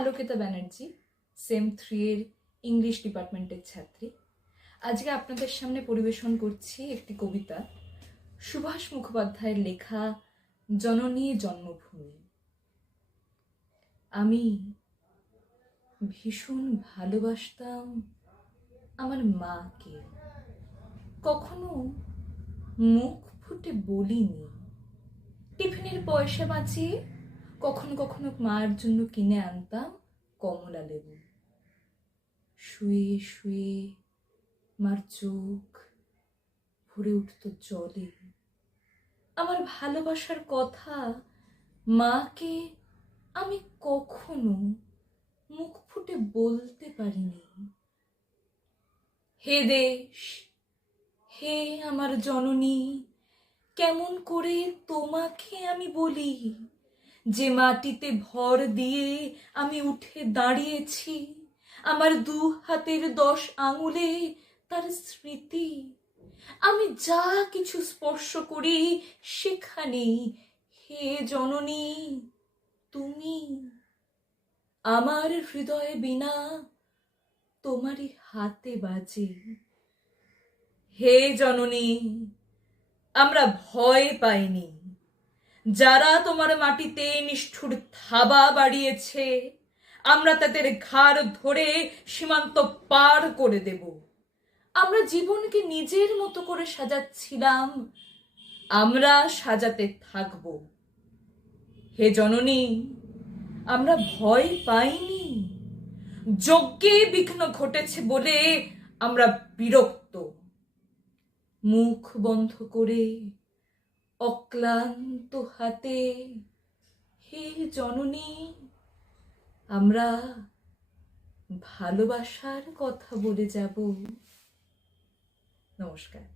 Alokita Banerjee, same 3 এর English ডিপার্টমেন্টের ছাত্রী। আজকে আপনাদের সামনে পরিবেশন করছি একটি কবিতা, সুভাষ মুখোপাধ্যায়ের লেখা জননী জন্মভূমি। আমি ভীষণ ভালোবাসতাম আমার মাকে, কখনো মুখ ফুটে বলিনি। টিফিনের পয়সা বাঁচিয়ে কখনো কখনো মার জন্য কিনে আনতাম কমলা লেবু। শুয়ে শুয়ে মার চোখ ভরে উঠত জলে। আমার ভালোবাসার কথা মাকে আমি কখনো মুখ ফুটে বলতে পারিনি। হে দেশ, হে আমার জননী, কেমন করে তোমাকে আমি বলি, যে মাটিতে ভর দিয়ে আমি উঠে দাঁড়িয়েছি, আমার 2 হাতের 10 আঙুলে তার স্মৃতি। আমি যা কিছু স্পর্শ করি সেখানেই হে জননী তুমি। আমার হৃদয় বিনা তোমারই হাতে বাজে। হে জননী, আমরা ভয় পাইনি। যারা তোমার মাটিতে নিষ্ঠুর থাবা বাড়িয়েছে, আমরা তাদের ঘাড় ধরে সীমান্ত পার করে দেব। আমরা জীবনকে নিজের মতো করে সাজাচ্ছিলাম, আমরা সাজাতে থাকব। হে জননী, আমরা ভয় পাইনি। যজ্ঞে বিঘ্ন ঘটেছে বলে আমরা বিরক্ত। মুখ বন্ধ করে অক্লান্ত হাতে হে জননী আমরা ভালোবাসার কথা বলে যাব। নমস্কার।